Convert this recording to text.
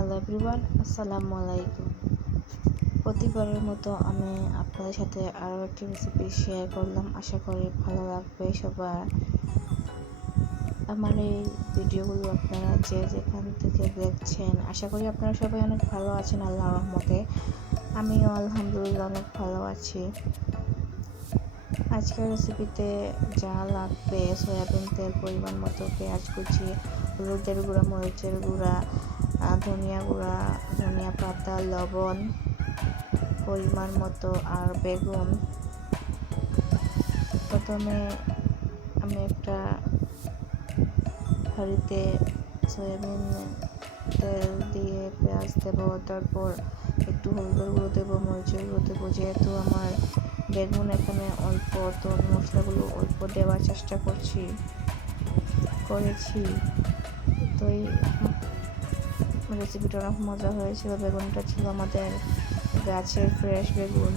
Hello everyone, আসসালামু আলাইকুম। প্রতিবারের মতো আমি আপনাদের সাথে আরও একটি রেসিপি শেয়ার করলাম। আশা করি ভালো লাগবে সবার। আমার এই ভিডিওগুলো আপনারা যে যেখান থেকে দেখছেন, আশা করি আপনারা সবাই অনেক ভালো আছেন আল্লাহর রহমতে। আমিও আলহামদুলিল্লাহ অনেক ভালো আছি। আজকের রেসিপিতে যা লাগবে: সয়াবিন তেল, পরিমাণ মতো পেঁয়াজ কুচি, হলুদের গুঁড়া, মরিচের গুঁড়া, ধনিয়া গুঁড়া, ধনিয়া পাতা, লবণ পরিমাণ মতো আর বেগুন। প্রথমে আমি একটা হাঁড়িতে সয়াবিন তেল দিয়ে পেঁয়াজ দেবো, তারপর একটু হলুদের গুঁড়ো দেবো, মরিচের গুঁড়ো দেবো। যেহেতু আমার বেগুন এখানে অল্প, তো আমি মশলাগুলো অল্প দেওয়ার চেষ্টা করেছি। তো এই রেসিপিটা অনেক মজা হয়েছিল। বেগুনটা ছিল আমাদের গাছের ফ্রেশ বেগুন।